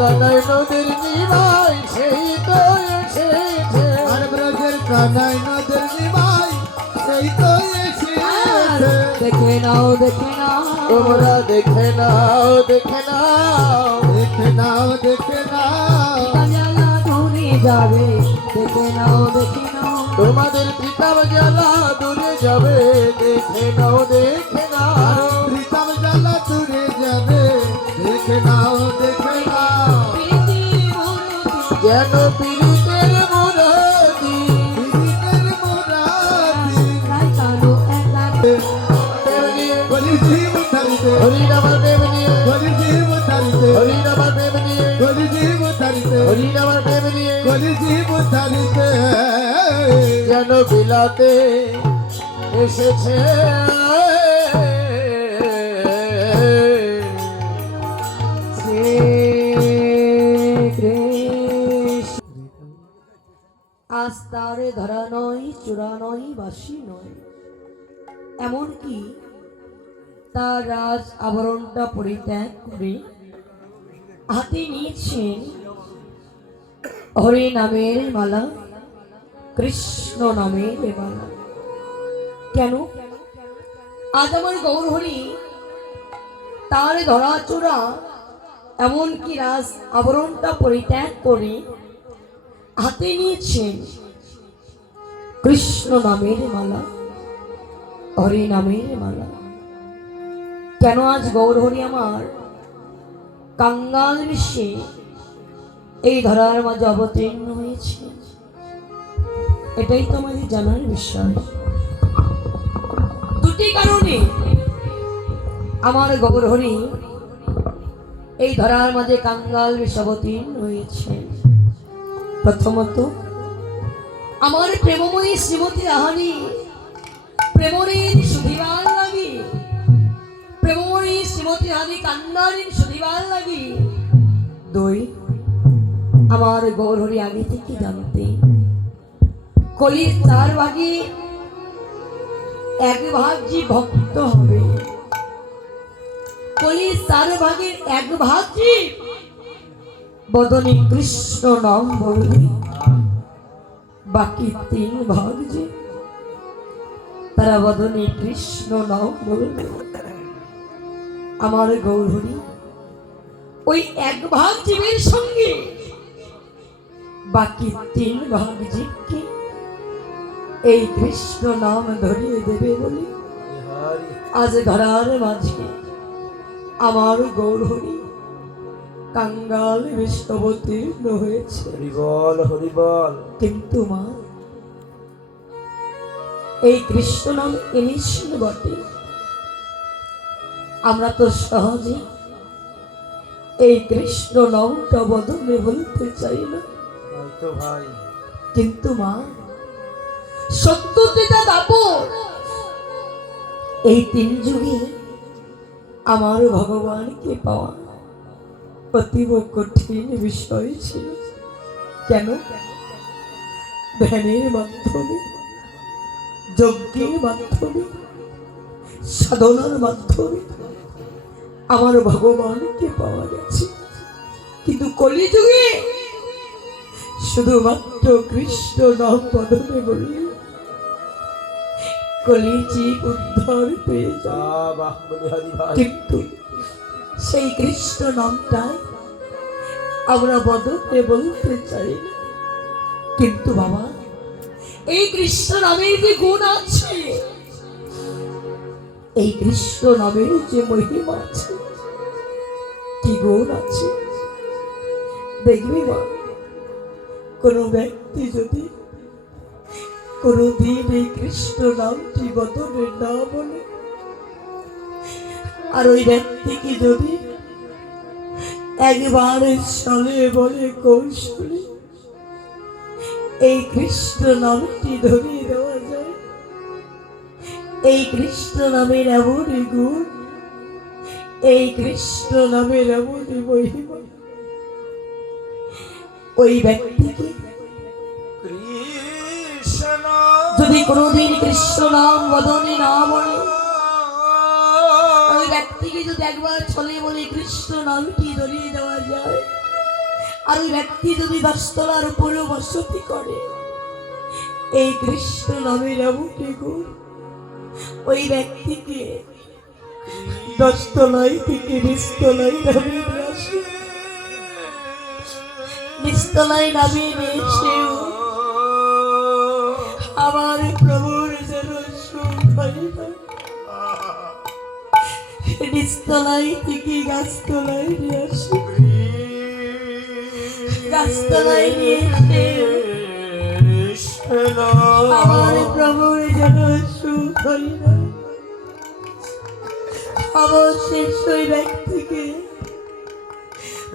কানাই নদীর নিমাই সেই তো এসেছে, আর ব্রজের কানাই নদীর নিমাই সেই তো এসেছে। দেখে নাও দেখে নাও তোমরা দেখে নাও দেখে নাও দেখে নাও দেখে নাও, জ্বালা দূরে যাবে দেখে নাও দেখে নাও, তোমাদের পিতার জ্বালা দূরে যাবে দেখে নাও দেখে নাও, পিতার জ্বালা দূরে যাবে দেখে নাও দেখে নাও। যেন পীড়িতের মুরাদি পীড়িতের মুরাদি বলি জীব ধরিতে হরি নামের প্রেম নিয়ে, বলি জীব ধরিতে হরি নামের প্রেম নিয়ে, বলি জীব ধরিতে হরি নামের প্রেম নিয়ে, বলি জীব ধরিতে যেন বিলাতে এসেছে। আজ তারে ধরা নয় চূড়া নয় বাসি নয়, এমনকি তার রাজ আবরণটা পরিত্যাগ করে হাতে নিয়েছেন হরি নামের মালা, কৃষ্ণ নামের মালা। কেন আজ আমার গৌরহরি তার ধরা চূড়া এমনকি রাজ আবরণটা পরিত্যাগ করে হাতে নিয়েছেন কৃষ্ণ নামের মালা, হরি নামের মালা। কেন আজ গৌরহরি আমার কাঙ্গাল বিশ্বে এই ধরার মাঝে অবতীর্ণ হয়েছে, এটাই তো আমাদের জানার বিষয়। দুটি কারণে আমার গৌরহরি এই ধরার মাঝে কাঙ্গাল বিশ্বে অবতীর্ণ হয়েছে। প্রথমত আমার প্রেমময়ী শ্রীমতী রাহানি প্রেমঋণ সুধিবার লাগি, প্রেমময়ী শ্রীমতী রাহানি কান্নাঋণ সুধিবার লাগি। দুই, আমার গৌরহরি আগে থেকে জানতে কলির 4 ভাগে 1 ভাগ যে ভক্ত হবে, কলির 4 ভাগের 1 ভাগ যে বদনে কৃষ্ণ নাম বলবে, বাকি 3 ভাগ যে তারা বদনে কৃষ্ণ নাম বলবে। আমার গৌরহরি ওই 1 ভাগ জীবের সঙ্গে বাকি 3 ভাগ জীবকে এই কৃষ্ণ নাম ধরিয়ে দেবে বলে আজ ধরার মাঝে আমার গৌরহরি কাঙ্গাল বিশ্ববতীর্ণ হয়েছে। হরিবল হরিবল। কিন্তু মা এই কৃষ্ণ নাম এনেছিল বটে, আমরা তো সহজে এই কৃষ্ণ নামটা বদলে বলতে চাই না। ভাই কিন্তু মা সত্যতা দাপট এই 3 যুগে আমার ভগবানকে পাওয়া অতীব কঠিন বিষয় ছিল। কেন? ধ্যানের মাধ্যমে, যজ্ঞের মাধ্যমে, সাধনার মাধ্যমে আমার ভগবানকে পাওয়া গেছে, কিন্তু কলিযুগে শুধুমাত্র কৃষ্ণ নাম বদলে বললে কলিজীব উদ্ধার পেয়ে যায়। বাহ বলিহারি ভাই, কিন্তু সেই কৃষ্ণ নামটাই আমরা বদলে বলতে চাই না। কিন্তু বাবা, এই কৃষ্ণ নামের যে গুণ আছে, এই কৃষ্ণ নামের যে মহিমা আছে, কি গুণ আছে দেখবি মা। কোনো ব্যক্তি যদি কোনোদিন এই কৃষ্ণ নামটি বদলে না বলে, আর ওই ব্যক্তিকে যদি একবার সালে বলে কৌশলে এই কৃষ্ণ নামটি ধরিয়ে দেওয়া যায়, এই কৃষ্ণ নামের এমনই গুণ, এই কৃষ্ণ নামের এমনই মহিমা, ওই ব্যক্তিকে কৃষ্ণ যদি কোনোদিন কৃষ্ণ নাম বদলে না বলে, ওই ব্যক্তিকে যদি একবার ছলে বলে কৃষ্ণ নামটি ধরিয়ে দেওয়া যায়, আর ওই ব্যক্তি যদি 10 তলার উপরেও বসতি করে, এই কৃষ্ণ নামের এমনই গুণ, ওই ব্যক্তিকে 10 তলায় থেকে 20 তলায় নামিয়ে নিয়ে আসে, 20 তলায় নামিয়ে নিয়ে এসেও আমার প্রভুর যেন সুখ হয় না। নিচতলায় থেকে গাছতলায় নিয়ে আসে, গাছতলায় নিয়ে এসে আমার প্রভুর যেন সুখ হয় না। অবশেষ ওই ব্যক্তিকে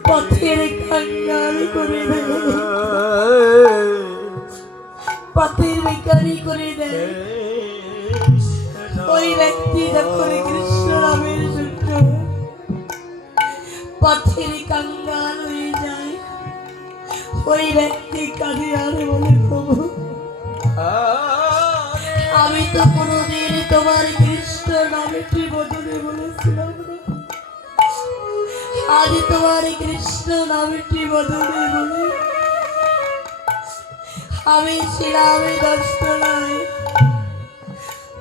পথের কাঙ্গাল করে দেয়, পথের বেকারি করে দেয়। ওই ব্যক্তি যখন কৃষ্ণ নামের জন্য পথের কাঙ্গাল হয়ে যায়, ওই ব্যক্তি কাঁদে আর বলে, প্রভু আমি তো কোনোদিন তোমার কৃষ্ণ নামটি বদলে বলেছিলাম না, আজ তোমার কৃষ্ণ নামটি বদলে বলে আমি ছিলাম 10 তলায়,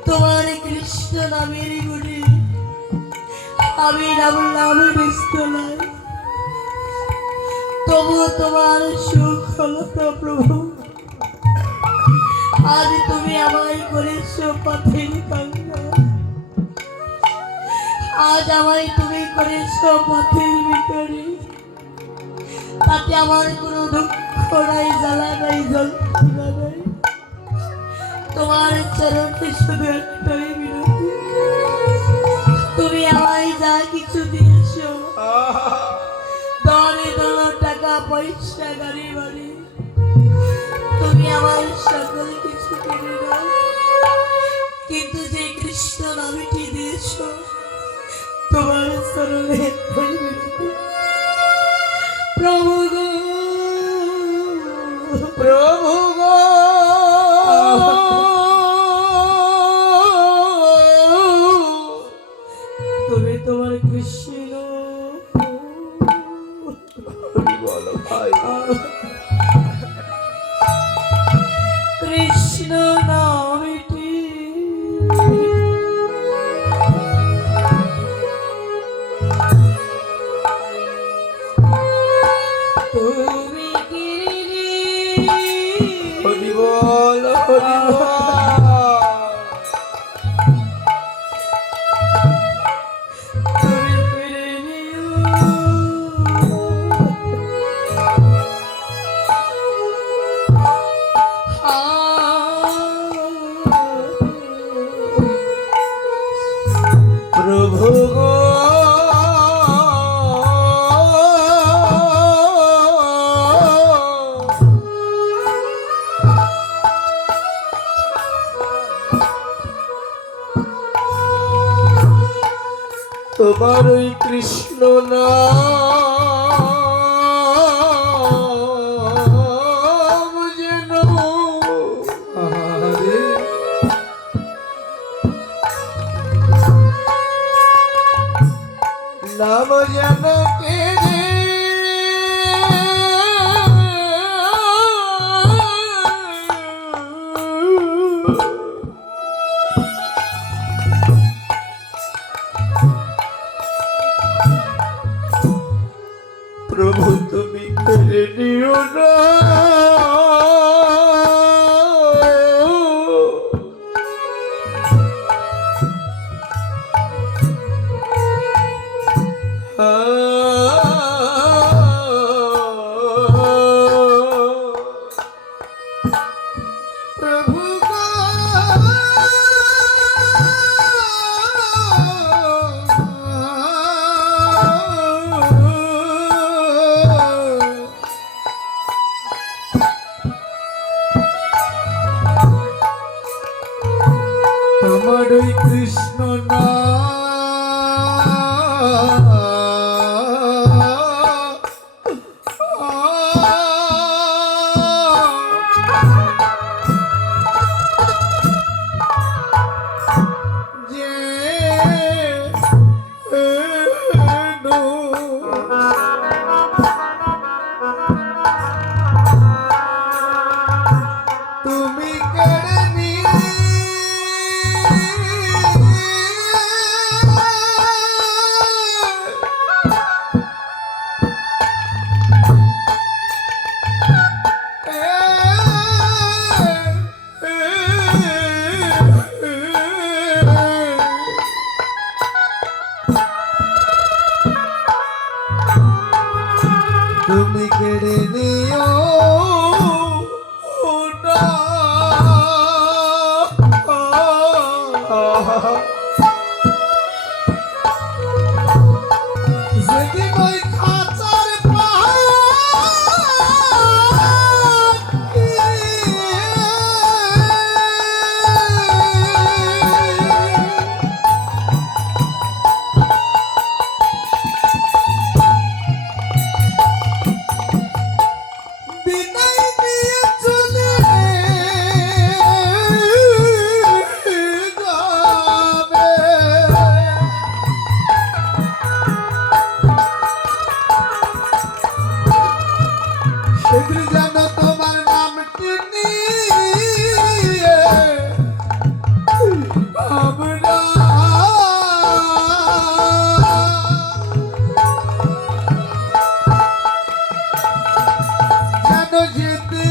তোমার কৃষ্ণ নামের গুণে আমি নামলাম 20 তলায়, তবু তোমার সুখ হলো না প্রভু। আজ তুমি আমায় করেছো পথের কাঙ্গাল, আজ আমায় তুমি করেছো পথের ভিখারি। তাতে আমার কোনো দুঃখ নাই, জ্বালা নাই, যন্ত্রণা নাই। তোমার চরণে শুধু একটাই বিনতি, তুমি আমায় যা কিছু দিয়েছো, দরে দর টাকা পয়সা গাড়ি বাড়ি, তুমি আমার সকল কিছু কিনে দাও, কিন্তু যে কৃষ্ণ নামটি দিয়েছো, তোমার চরণে একটাই বিনতি, প্রভু গো, প্রভু গো, তুমি তোমার কৃষ্ণ বলো ভাই, কৃষ্ণ নামটি তুমি কিনে হরি বল, হরি বল। তুমি ফিরে নিও, প্রভু গো, তোমার ওই কৃষ্ণ নাম যেন নাম যেন কেড়ে তোমার ওই কৃষ্ণ না তুমি কেড়ে নিয়ে তুমি কেড়ে নিও না। যেদিন ওই খাঁচার বিদায় দিয়ে চলে যাবে, সেদিন যেন তোমার নামটি নিয়ে আমরা যেন যেতে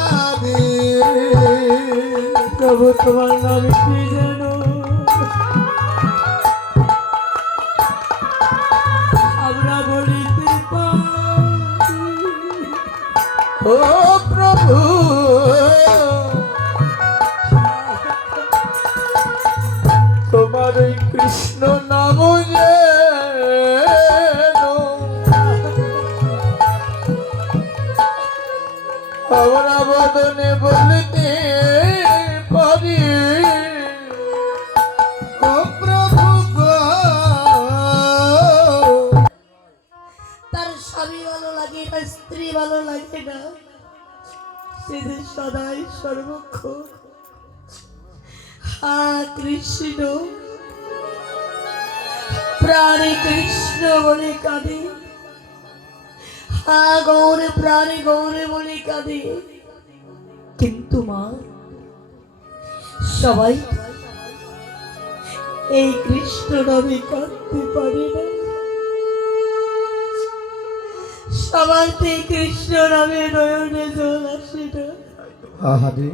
পারি। প্রভু তোমার নাম কি জানো? আমরা বলিতে পারি। ও প্রভু, তোমার ওই কৃষ্ণ নাম যেন আমরা বদনে বলতে পারি। ও প্রভু গো, তার স্বামী ভালো লাগে না, স্ত্রী ভালো লাগে না, সে যে সদাই সর্বক্ষণ হা কৃষ্ণ প্রাণে কৃষ্ণ বলে কাঁদে, হা গৌর প্রাণে গৌরে বলে কাঁদে। কিন্তু মা, সবাই এই কৃষ্ণ নামে কাঁদতে পারে না, সবার এই কৃষ্ণ নামে নয়নে জল আসে না। আহারে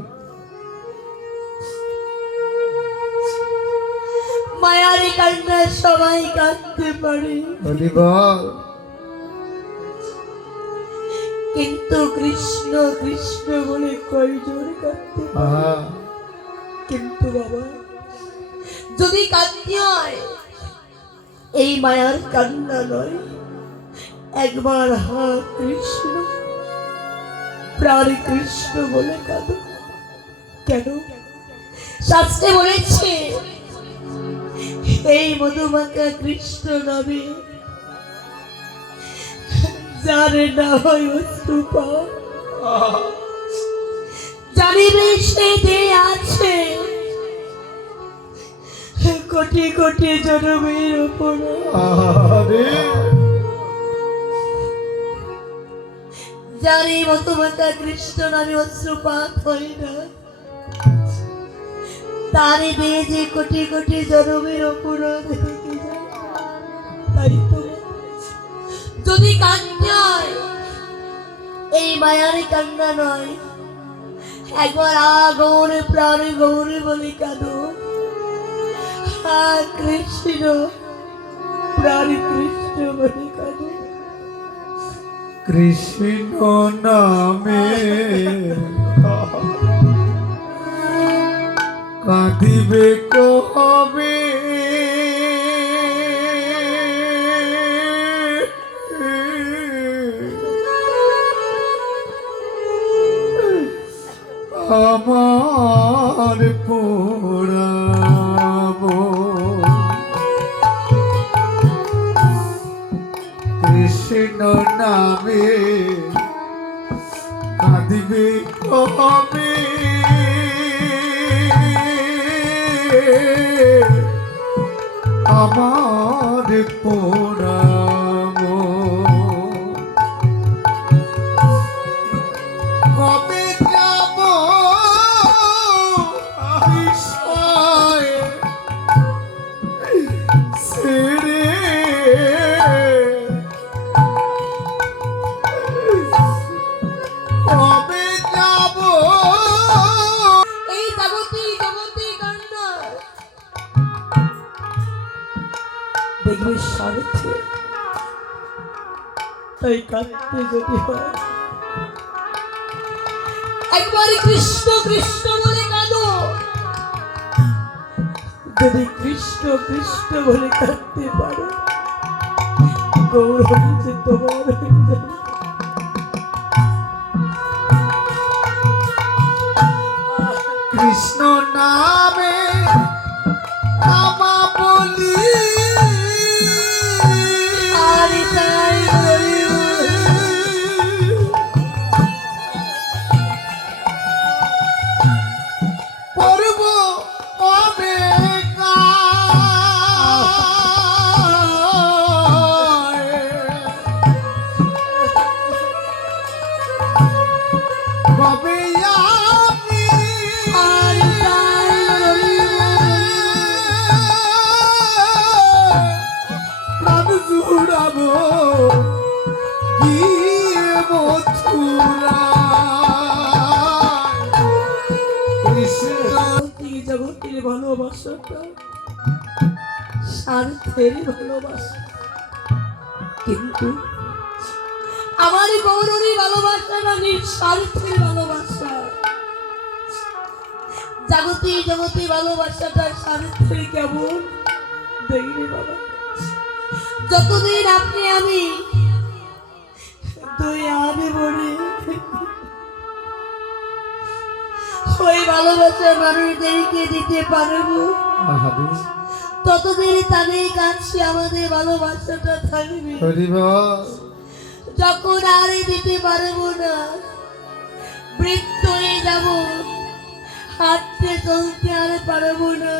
মায়ারি কান্না সবাই কাঁদতে পারে, বলি বল, কিন্তু কৃষ্ণ কৃষ্ণ বলে কয়জন কাঁদতে পারে? আহা কিন্তু বাবা, যদি কাঁদতে হয় এই মায়ার কান্না নয়, একবার হা কৃষ্ণ প্রাণ কৃষ্ণ বলে কাঁদো। কেন? শাস্ত্রে বলেছে এই মধুমাখা কৃষ্ণ নামে যার না হয় অশ্রুপাত, জানিবে সে যে আছে কোটি কোটি জনমের উপর। আহারে যার এই মধুমাখা কৃষ্ণ নামে অশ্রুপাত হয় না, তারে বেয়ে যে কোটি কোটি জনমের অপরাধ থেকে যায়। তাই তো যদি কান্না হয় এই মায়ার কান্না নয়, একবার গৌরে প্রাণে গৌরে বলে কাঁদো, হা কৃষ্ণ প্রাণে কৃষ্ণ বলে কাঁদো। কৃষ্ণ নামে কাঁদিবে কবে, আমার পোড়াম কৃষ্ণ নামে কাঁদিবে কবে আমার পোড়াম কবে যাব আশায় ছেড়ে কবে যাব এই জগতি জগতি কাণ্ড দেখবে স্বার্থে তাই কাঁদতে যদি হয় একবার কৃষ্ণ কৃষ্ণ বলে কাঁদো যদি কৃষ্ণ কৃষ্ণ বলে কাঁদতে পারো গৌরব যে তোমার হয়ে যাবে। কৃষ্ণ নামে আমা বলি আর তাই পর্ব কবে কবে আমি আর তাই প্রাণ জুড়াবো গিয়ে মথুরা কৃষ্ণ জগতের ভালোবাসাটা স্বার্থের ভালোবাসা কিন্তু আমার গৌরী ভালোবাসাটা নিঃস্বার্থের ভালোবাসা জগতে জগতে ভালোবাসাটা স্বার্থের কেমন দেখবে বাবা যতদিন আপনি আমি দুই আনে বলে ওই ভালোবাসা মানুষদেরকে দিতে পারবো ততদিন তাদের কাছে আমাদের ভালোবাসাটা থাকবে যখন আর দিতে পারবো না বৃদ্ধ হয়ে যাব হাঁটতে চলতে আর পারবো না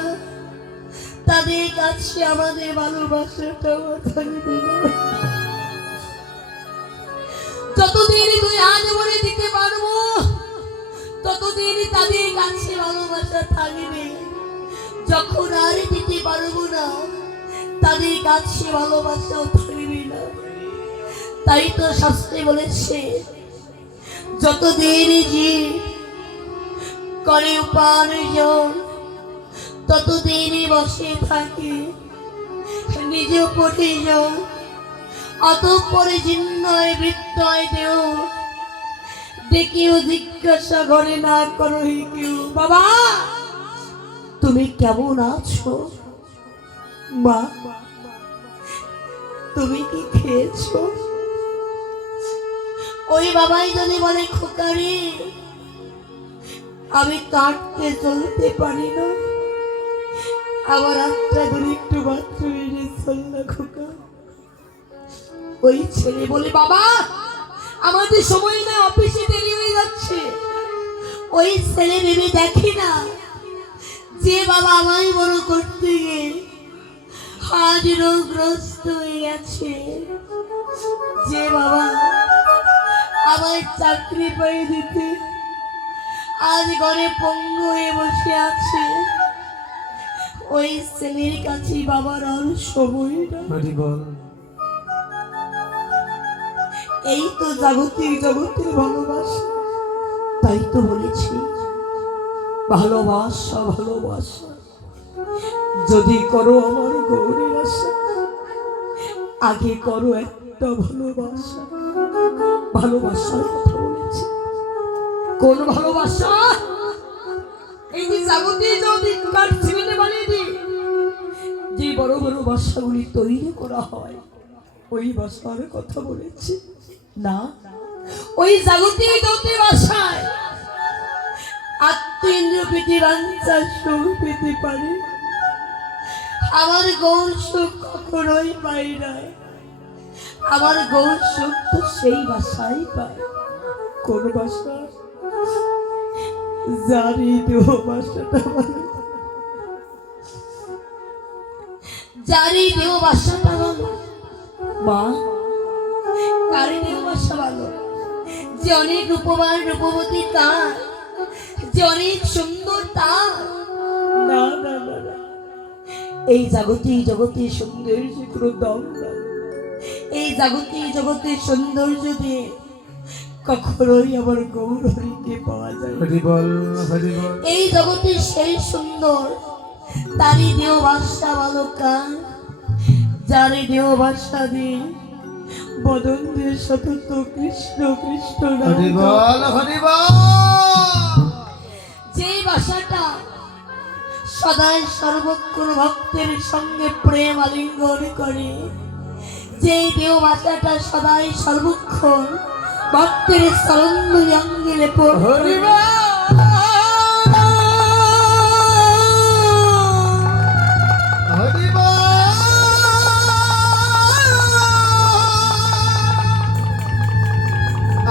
তাদের কাছে আমাদের ভালোবাসাটাও থাকবে না যতদিন তুই আজ বলে দিতে পারবো ততদিন তাদের কাছে ভালোবাসা থাকবে যখন আর দিতে পারবো না তাদের কাছে ভালোবাসাও থাকবে না তাই তো শাস্ত্রে বলেছে যতদিন জীব করে উপার্জন ততদিনই বসে থাকে নিজে পড়ে যাও অতঃপরে জীর্ণয় বৃত্তয় দেও ডেকেও জিজ্ঞাসা করে না করো কেউ বাবা তুমি কেমন আছো মা তুমি কি খেয়েছো ওই বাবাই যদি বলে খোকারে আমি কাটতে চলতে পারি না আমার আত্মা ধরে একটু বাথরুমে চল না খোকা ওই ছেলে বলে বাবা আমাদের সময় না অফিসে দেরি হয়ে যাচ্ছে ওই ছেলে ভেবে দেখি না যে বাবা আমায় বড় করতে গিয়ে আজ রোগগ্রস্ত হয়ে গেছে যে বাবা আমার চাকরি পাই দিতে আজ ঘরে পঙ্গু হয়ে বসে আছে ওই ছেলের কাছে বাবার আর সময় না এই তো জগতের জগতের ভালোবাসা তাই তো বলেছি ভালোবাসা ভালোবাসা যদি করো আমার গৌরের আশা আগে করো একটা ভালোবাসা ভালোবাসার কথা বলেছি কোন ভালোবাসা এই যে জগতে যদি তোমার জীবনে বানিয়ে দিই যে বড় বড় বাসাগুলি তৈরি করা হয় ওই বাসার কথা বলেছি না ওই জগতে যত বাসায় আত্মেন্দ্র পেতে বাঞ্ছা সুখ পেতে পারে, আমার গৌর সুখ কখনোই পাই না। আমার গৌর সুখ তো সেই বাসাই পায়। কোন বাসা? জানি দেহ বাসাটা ভালো, জানি দেহ বাসাটা ভালো। মা, কারি দেহ বাসা ভালো? যে অনেক রূপবান রূপবতী তার, যে অনেক সুন্দর তার? না না না না, এই জগতে সৌন্দর্য কোনো দাম নাই। এই জগতে সৌন্দর্য দিয়ে কখনোই আমার গৌর হরিকে পাওয়া যায়। হরি বল, হরি বল। এই জগতে সেই সুন্দর, তারই দেহ বাসা ভালো কার? যারে দেহ বাসা দিয়ে বদন দিয়ে সতত কৃষ্ণ কৃষ্ণ নাম হরি বল, হরি বল। যে ভাষাটা সদাই সর্বক্ষণ ভক্তের সঙ্গে প্রেম আলিঙ্গন করে, যে দেহ ভাষাটা সদাই সর্বক্ষণ ভক্তের সরন্দ অঙ্গে লেপন করে। হরি বল, হরি বল,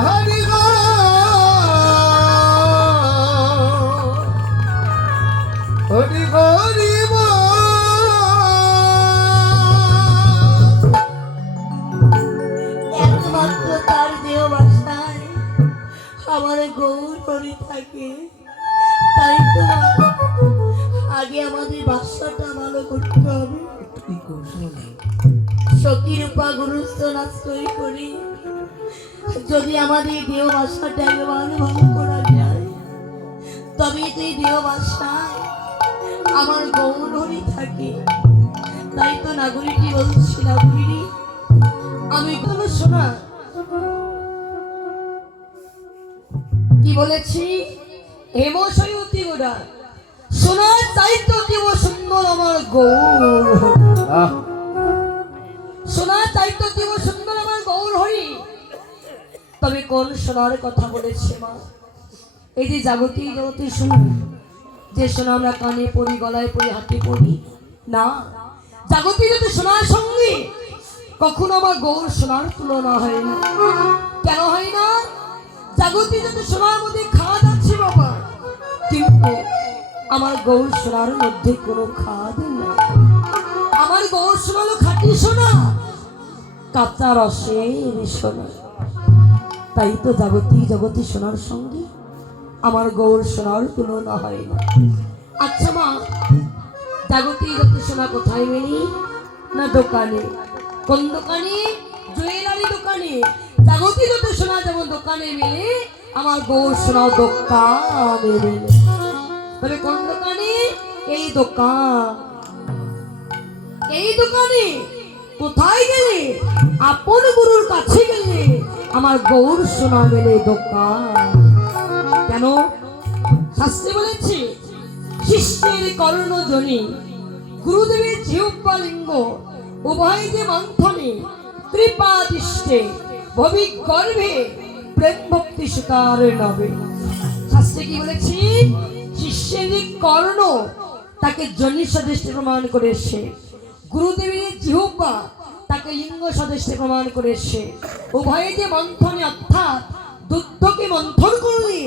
হরি বল, হরি হরি বল। একমাত্র তার দেহ ভাষায় আমার গৌর হরি থাকে। তাই তো আগে আমাদের ভাষাটা ভালো করতে হবে। সখী রূপা গুরুস্থান আশ্রয় করি যদি আমাদের দেহ ভাষাটা একেবারে ভালো করা যায়, তবে তো এই দেহ ভাষায় আমার গৌর হরি থাকে। তাই তো নাগরিকই বলছি, নাগরিক আমি কোনো শোনা কি বলেছি? হেমশয় অতি গোড়া শোনার চাইতে অতীব সুন্দর আমার গৌর, শোনার চাইতে অতীব সুন্দর আমার গৌর হরি। তবে কোন শোনার কথা বলেছে মা? এই যে জগতে শুনি, যে শোনা আমরা কানে পড়ি, গলায় পড়ি, হাতে পড়ি না। জগতে শোনার সঙ্গে কখনো আমার গৌর শোনার তুলনা হয় না। কেন হয় না? জগতে শোনার মধ্যে খাদ আছে বাবা, কিন্তু আমার গৌর শোনার মধ্যে কোনো খাদ নেই। আমার গৌর শোনালো খাঁটি শোনা, কাঁচা রসের শোনা। তাই তো জগতে শোনার সঙ্গে আমার গৌর শোনার তুলনা হয় না। আচ্ছা মা, জগতে শোনা কোথায় মেলি? না দোকানে। কোন দোকানে? জুয়েলারি দোকানে। জগতে শোনা যেমন দোকানে মেলে, আমার গৌর শোনাও দোকানে মেলে। তবে কোন দোকানে? এই দোকান। এই দোকানে কোথায় গেলে? আপন গুরুর কাছে গেলে আমার গৌর শোনা মেলে দোকান। কেন? শাস্ত্রে বলেছে, শিষ্যের কর্ণজনী গুরুদেবের জিহ্বা লিঙ্গ উভয় যে মন্থনে ত্রিপাদিষ্টে ভবিক গর্ভে প্রেম ভক্তি সুতার নবে। শাস্ত্রে কি বলেছি? শিষ্যের কর্ণ তাকে জনি সদৃষ্টে প্রমাণ করেছে, গুরুদেবের জিহ্বা তাকে লিঙ্গ সদৃষ্টে প্রমাণ করেছে। উভয় যে মন্থনে, অর্থাৎ দুগ্ধকে মন্থন করলে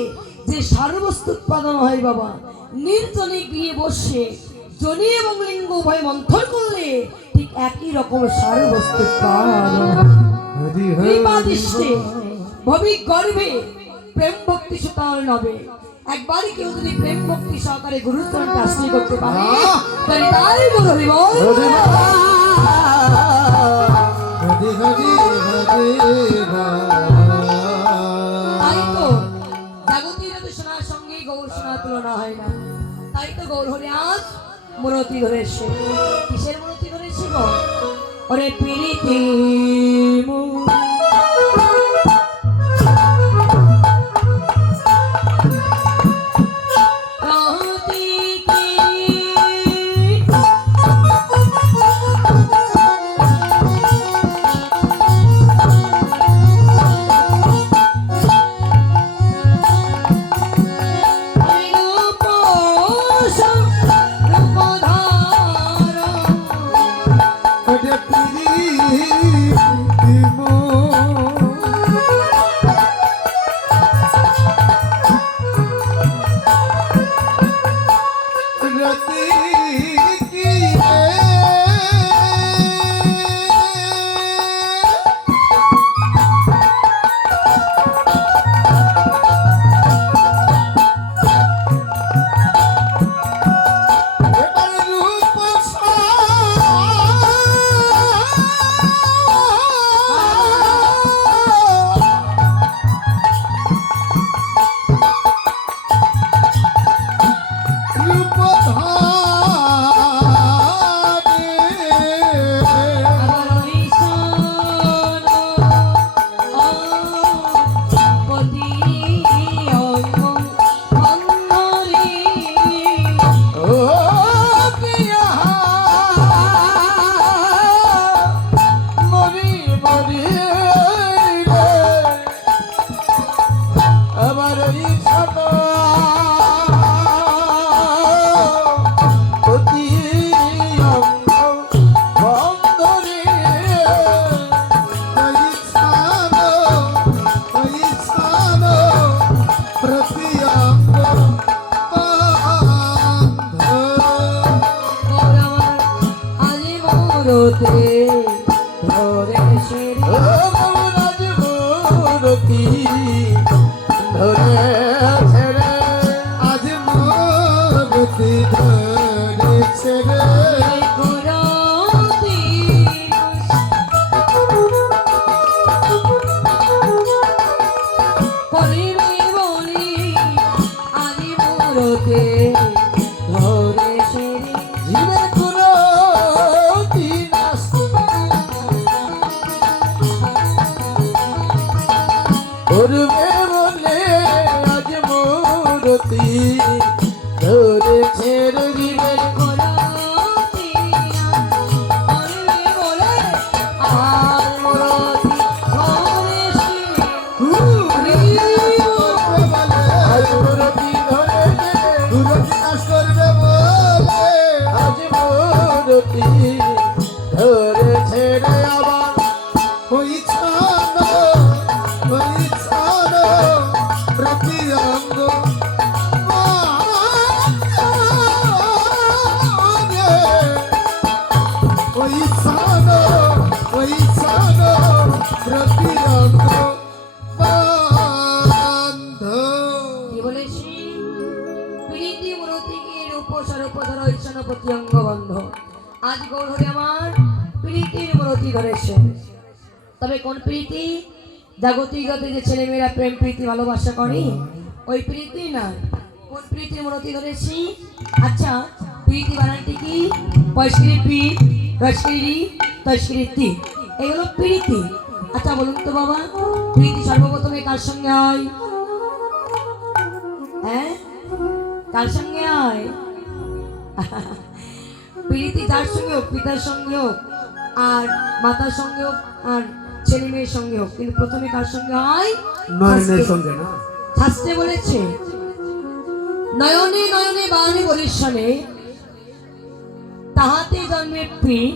যে সারবস্তু উৎপাদন হয় বাবা, নির্জনে গিয়ে বসে জনি এবং লিঙ্গ উভয় মন্থন করলে ঠিক একই রকম সারবস্তু ভবিক গর্ভে প্রেম ভক্তি সুতার নবে। একবার কেউ যদি প্রেম ভক্তি সহকারে গুরুচরণ কাজটি করতে পারে, তাই তাই বলো হরি বল। তাই তো জগতের শোনার সঙ্গে গৌর শোনার তুলনা হয় না। তাই তো গৌর হরি আজ মূরতি ধরেছে। কিসের মূরতি ধরেছে গো? ওরে প্রীতি ওই ছানো প্রতি অঙ্গ বন্ধরে ওই ছানো প্রতি অঙ্গ আজি মোরতে ধরেছে মূরতি ধরেছে রে আজ মূরতি ধরেছে রে কুরতি করিবি বলি আজি মোরতে ধরেছে জীবের কুরতি নাস্তি করবে বলে আজ মূরতি ধরেছে রে জীবের কুরতি করিবি বলে আর মোরতি ধরেছে আজ মূরতি ধরেছে মূরতি নাশ করবে বলে আজ মূরতি ধরেছে রে আবার ওই ছানো প্রতি অঙ্গ ওই ছানো প্রতি অঙ্গ বন্ধ কি বলেছি প্রীতি মূরতিকে রূপ স্বরূপ ধর ঈশান প্রতি অঙ্গ বন্ধ আজ গৌরহরি আমার প্রীতির মূরতি ধরেছে তবে কোন প্রীতি জাগতিক জগতে যে ছেলেমেয়েরা প্রেম প্রীতি ভালোবাসা করে ওই প্রীতি না কোন প্রীতির মূরতি ধরেছি আচ্ছা প্রীতি বানানটি কি পয়স্করি পি রস্করি তস্করি তি এগুলো প্রীতি আচ্ছা বলুন তো বাবা প্রীতি সর্বপ্রথমে কার সঙ্গে হয় হ্যাঁ কার সঙ্গে হয় প্রীতি যার সঙ্গে হোক পিতার সঙ্গে হোক আর মাতার সঙ্গে হোক আর ছেলে মেয়ের সঙ্গে হোক কিন্তু প্রথমে কার সঙ্গে হয় নয়নের সঙ্গে না শাস্ত্রে বলেছে নয়নে নয়নে বাণী বলিশনে তাহাতে জন্মে প্রিয়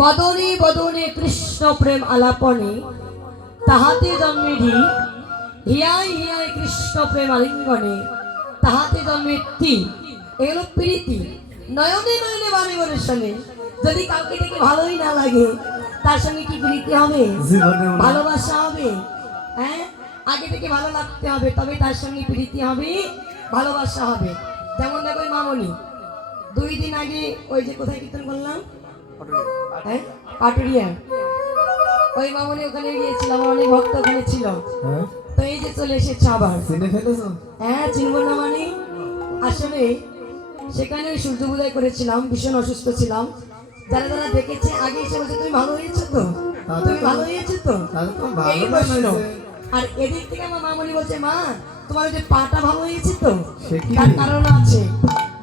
বদনে বদনে কৃষ্ণ প্রেম আলাপনে তাহাতে জন্মে হিয়ায় হিয়ায় কৃষ্ণ প্রেম আলিঙ্গনে তাহাতে জন্মে তি এগুলো প্রীতি নয়নে নয়নে বাণী বলিশনে যদি কাউকে দেখে ভালোই না লাগে তার সঙ্গে কি প্রীতি হবে ভালোবাসা হবে হ্যাঁ আগে থেকে ভালো লাগতে হবে তবে তার সঙ্গে প্রীতি হবে ভালোবাসা হবে যেমন দেখো ওই মামনি 2 দিন আগে ওই যে কোথায় কীর্তন করলাম হ্যাঁ পাটুরিয়া ওই মামনি ওখানে গিয়েছিলাম অনেক ভক্ত ওখানে ছিল তো এই যে চলে এসেছে আবার হ্যাঁ চিনব না মানে আসলে সেখানে সূর্য পূজায় করেছিলাম ভীষণ অসুস্থ ছিলাম যারা যারা দেখেছে আগে এসে বলছে তুমি ভালো হয়েছো তো তুমি ভালো হয়েছো তো এই প্রশ্ন আর এদিক থেকে আমার মামনি বলছে মা তোমার যে পাটা ভালো হয়েছে তো তার কারণ আছে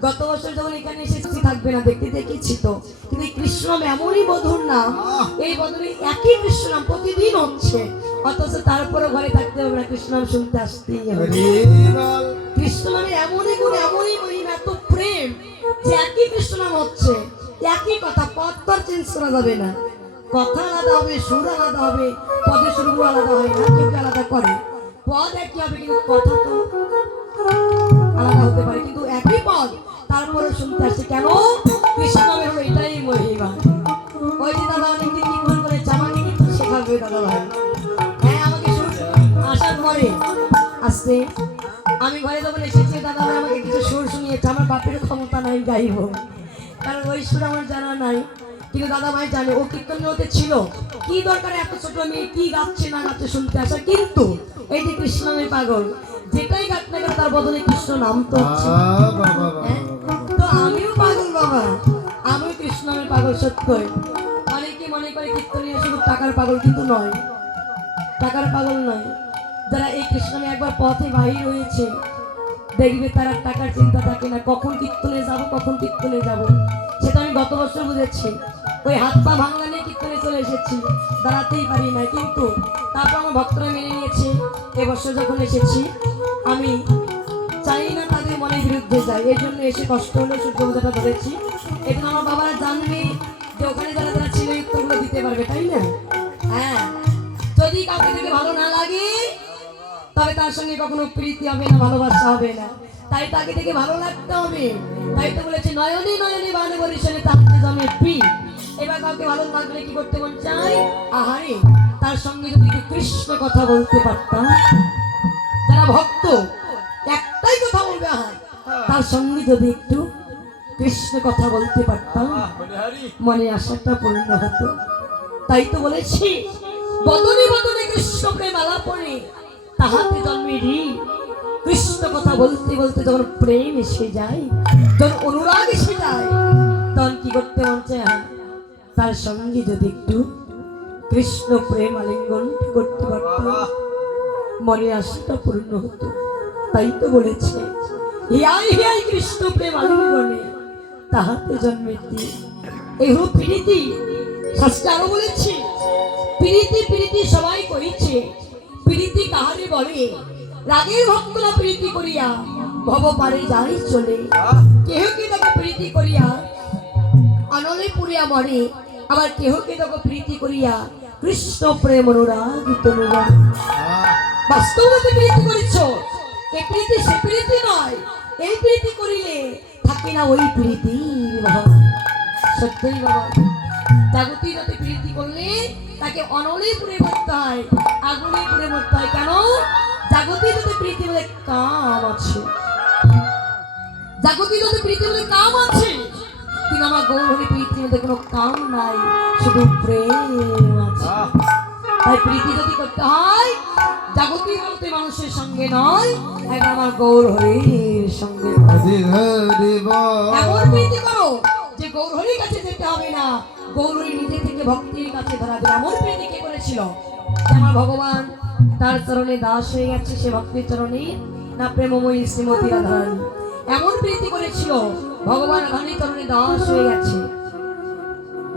গত বছর যখন এখানে এসেছি থাকবে না দেখতে দেখেছি তো কিন্তু এই কৃষ্ণ নাম এমনই মধুর নাম এই বদলে একই কৃষ্ণ নাম প্রতিদিন হচ্ছে অথচ তারপরে ঘরে থাকতে হবে না কৃষ্ণ নাম শুনতে আসতেই হবে কৃষ্ণ নামে এমনই গুণ এমনই মহিমা এত প্রেম যে একই কৃষ্ণ নাম হচ্ছে একই কথা পদ তো চেঞ্জ করা যাবে না কথা আলাদা হবে সুর আলাদা হবে পদের সুরগুলো আলাদা হয় না কেউ আলাদা করে পদ একই হবে কিন্তু কথা তো আলাদা হতে পারে কিন্তু একই পদ তারপরে শুনতে আসছে কেন কৃষ্ণ নামের হলো এটাই মহিমা ওই যে দাদা অনেকদিন কীর্তন করেছে আমাকে কিন্তু শেখাবে দাদা ভাই হ্যাঁ আমাকে সুর আসার পরে আসতে আমি ঘরে যখন এসেছি দাদা ভাই আমাকে কিছু সুর শুনিয়েছে আমার বাপের ক্ষমতা নাই গাইব কারণ ওই সুর আমার জানা নাই কিন্তু দাদা ভাই জানে ও কীর্তন জগতে ছিল কি দরকার এত ছোট মেয়ে কি গাচ্ছে না গাচ্ছে শুনতে আসা কিন্তু এই যে কৃষ্ণ নামে পাগল যেটাই গাছ না কেন তার বদলে কৃষ্ণ নাম তো তো আমিও পাগল বাবা আমিও কৃষ্ণ নামে পাগল সত্যই অনেকে মনে করে কীর্তনীয় শুধু টাকার পাগল কিন্তু নয় টাকার পাগল নয় যারা এই কৃষ্ণ নামে একবার পথে বাহির হয়েছে দেখবে তারা টাকার চিন্তা থাকে না কখন কীর্তনে যাব কখন কীর্তনে যাব সেটা আমি গত বছর বুঝেছি ওই হাত পা ভাঙলা নিয়ে কীর্তনে চলে এসেছি দাঁড়াতেই পারি না কিন্তু তারপর আমার ভক্তরা মেনে নিয়েছে এবছর যখন এসেছি আমি চাই না তাদের মনের বিরুদ্ধে যায়, এই জন্য এসে কষ্ট হলে সূর্য পূজাটা ধরেছি। এটা আমার বাবারা জানবে যে ওখানে যারা যারা ছিল উত্তরগুলো দিতে পারবে, তাই না? হ্যাঁ, যদি কাউকে থেকে ভালো না লাগে তবে তার সঙ্গে কখনো প্রীতি হবে না, ভালোবাসা হবে না। তাই তাকে থেকে ভালো লাগতে হবে। তাই তো বলেছে নয়নে নয়নে বানে বরিশালে তাহতে জমে প্রিয়। এবার কাউকে ভালো লাগলে কি করতে মন চায়? আহারে, তার সঙ্গে যদি একটু কৃষ্ণ কথা বলতে পারতাম। যারা ভক্ত একটাই কথা বলবে, আহার তার সঙ্গে যদি একটু কৃষ্ণ কথা বলতে পারতাম মনে আশাটা পূর্ণ হতো। তাই তো বলেছি বদনে বদনে কৃষ্ণ প্রেম আলাপনে তাহাতে জন্মে ঋণ। কৃষ্ণ কথা বলতে বলতে যখন প্রেম এসে যায়, যখন অনুরাগ এসে যায়, তখন কি করতে মন চায়? তার সঙ্গে যদি একটু কৃষ্ণ প্রেম আলিঙ্গন করতে পারতাম মনে আশাটা পূর্ণ হতো। তাই তো বলেছে হিয়াই হিয়াই কৃষ্ণ প্রেম আলিঙ্গনে তাহাতে জন্মে ঋণ। এই হলো প্রীতি। শাস্ত্রে আরো বলেছে প্রীতি প্রীতি সবাই কইছে, প্রীতি কাহারে বলে? রাগের ভক্তরা প্রীতি করিয়া ভব পারে যায় চলে। কেহ কে তাকে প্রীতি করিয়া অনলে পুরিয়া মরে, আবার কেহ কে তাকে প্রীতি করিয়া কৃষ্ণ প্রেম অনুরাগিত নুরা। বাস্তবতে প্রীতি করিছ, এই প্রীতি সে প্রীতি নয়। এই প্রীতি করিলে থাকে না ওই প্রীতির ভাব। সত্যই বাবা, জাগতিক যাতে প্রীতি করলে তাকে অনলে পুড়ে মরতে হয়, আগুনে পুড়ে মরতে হয়। কেন? জাগতিক যাতে প্রীতি বলে কাম আছে, জাগতিক যাতে প্রীতি বলে কাম আছে, কিন্তু আমার গৌরহরি প্রীতির মধ্যে কোনো কাম নাই, শুধু প্রেম আছে। তাই প্রীতি যদি করতে হয় জাগতিক বলতে মানুষের সঙ্গে নয়, এখন আমার গৌরহরির সঙ্গে এমন প্রীতি করো যে গৌরহরির কাছে যেতে হবে না, গৌরহরি নিজে থেকে ভক্তির কাছে ধরাবে। এমন প্রীতি কে করেছিল? আমার ভগবান তার চরণে দাস হয়ে গেছে, সে ভক্তির চরণে না প্রেমময়ী শ্রীমতী রাধারানী। এমন প্রীতি করেছিল ভগবান রাধারানীর চরণে দাস হয়ে গেছে।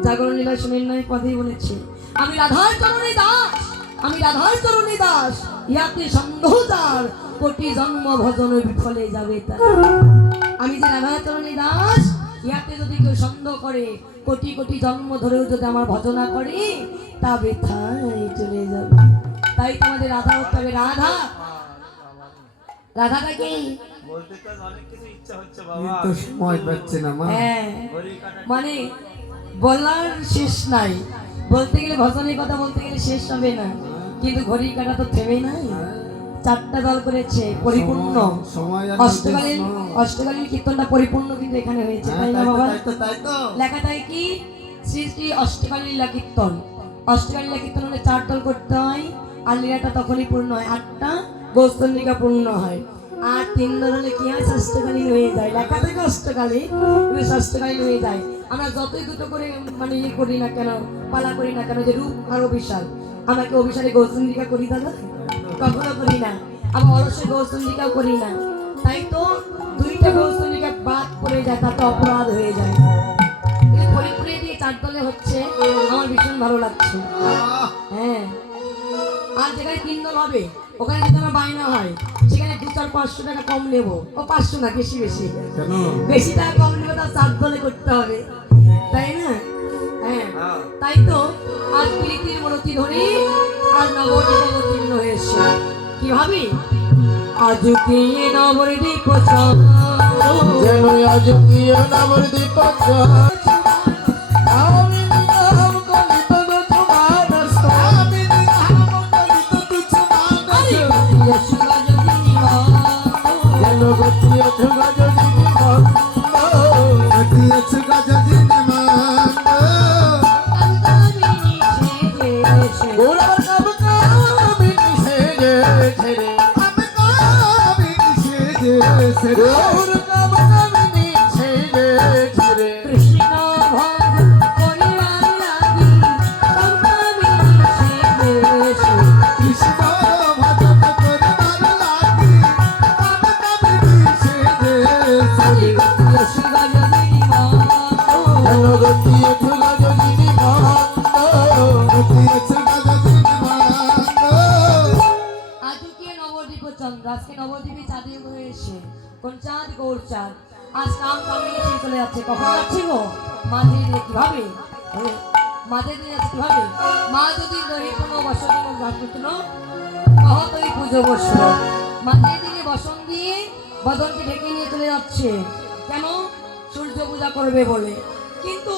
জাগরণ লীলা শুনেন নাই? পদেই বলেছে আমি রাধার চরণে দাস, আমি রাধার চরণে দাস, ইহাতে সন্দেহ তার কোটি জন্ম ভজন বিফলে যাবে তার। আমি যে রাধার চরণে দাস, ইহাতে যদি কেউ সন্দেহ করে কোটি কোটি জন্ম ধরেও যদি আমার ভজনা করে তা বৃথায় চলে যাবে। তাই তো আমাদের রাধা হতে হবে। রাধা রাধাটা কি? বলতে তো অনেক কিছু ইচ্ছা হচ্ছে কিন্তু সময় পাচ্ছে না মা। হ্যাঁ, মানে বলার শেষ নাই। বলতে গেলে ভজনের কথা বলতে গেলে শেষ হবে না, কিন্তু ঘড়ি কাটা তো থেমে নাই। 4টা দল করেছে পরিপূর্ণ। অষ্টকালীন অষ্টকালীন কীর্তনটা পরিপূর্ণ কিন্তু এখানে হয়েছে, তাই না বাবা? লেখা থাকে কি শ্রী শ্রী অষ্টকালীন লীলা কীর্তন। অষ্টকালীন লীলা কীর্তন হলে 4 দল করতে হয়, আর লীলাটা তখনই পূর্ণ হয়। 8টা গৌস্তন্ডিকা পূর্ণ হয়, আর 3 দল হলে কি হয়? ষষ্ঠকালীন হয়ে যায়। লেখা থাকে অষ্টকালীন, কিন্তু ষষ্ঠকালীন হয়ে যায়। আমরা যতই দুটো করে মানে ইয়ে করি না কেন, পালা করি না কেন, যে রূপ আর অভিশাল, আমাকে অভিশালে গৌস্তন্ডিকা করি দাদা? কখনো করি না। আবার অলসে গৌস্তন্ডিকাও করি না। তাই তো 2টা গৌস্তন্ডিকা বাদ পড়ে যায়, তাতে অপরাধ হয়ে যায়। কিন্তু পরিপূর্ণ দিয়ে 4 দলে হচ্ছে, আমার ভীষণ ভালো লাগছে। হ্যাঁ, আর যেখানে 3 দল হবে ওখানে যদি আমার বায়না হয় সেখানে 200-500 টাকা কম নেবো। ও 500 না, বেশি বেশি বেশি টাকা কম নেবো, তার 4 দলে করতে হবে, তাই না? হ্যাঁ, তাই তো আজ প্রীতির মূর্তি ধরে আজ নবদ্বীপ অবতীর্ণ হয়েছে। কি ভাবি? আজ কি নবদ্বীপ যেন আজ কি নবদ্বীপ চন্দ্র আজকে নবদ্বীপে চাঁদে হয়েছে কোন চাঁদ গৌর চাঁদ আজ কাম কামে এসে চলে যাচ্ছে কখন যাচ্ছে গো মাঝে দিনে কিভাবে মাঝে দিনে যাচ্ছে কিভাবে মা যদি দহি কোনো বসতি গাছ করছিল কহতই পুজো বসল মাঝে দিনে বসন দিয়ে বদনকে ঢেকে নিয়ে চলে যাচ্ছে কেন সূর্য পূজা করবে বলে কিন্তু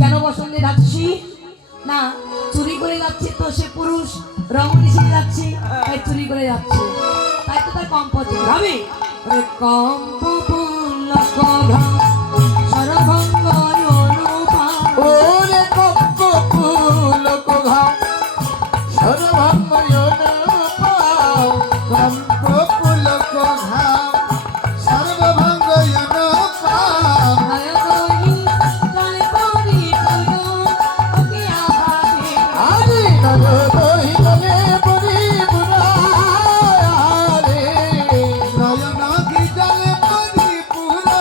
কেন বসন দিয়ে যাচ্ছি না চুরি করে যাচ্ছে তো সে পুরুষ রং মিশিয়ে যাচ্ছে তাই চুরি করে যাচ্ছে তাই তো তার কম্প হবে কম্প সরভঙ্গ ওরে কম্প পুলক ঘাম সর্বময়ন পাও কম্প পুলক ঘাম সর্বভঙ্গয়ন পাও আরে নর দহিলে পরি পুরারে নয়ন কি জলে পরি পুরা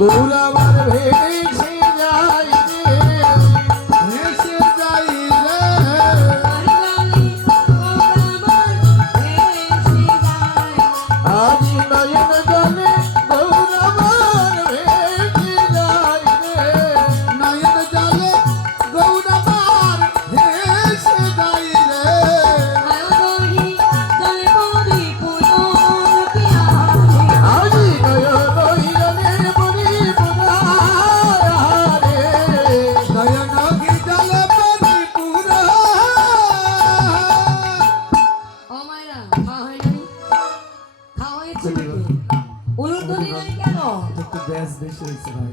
গৌরবার ভেসে যাই রে ভেসে যাই রে আজি নয়ন জলে গৌরবার ভেসে যাই রে নয়ন জলে গৌরবার ভেসে যাই রে আজি নয়ন দহিলে পরি পুরারে নয়ন কি জলে পরি পুরা ও মায়েরা খাওয়া হয়নি খাওয়া হয়েছে উলুধ্বনি নাই কেন একটু ব্যাস বেশি হয়েছে ভাই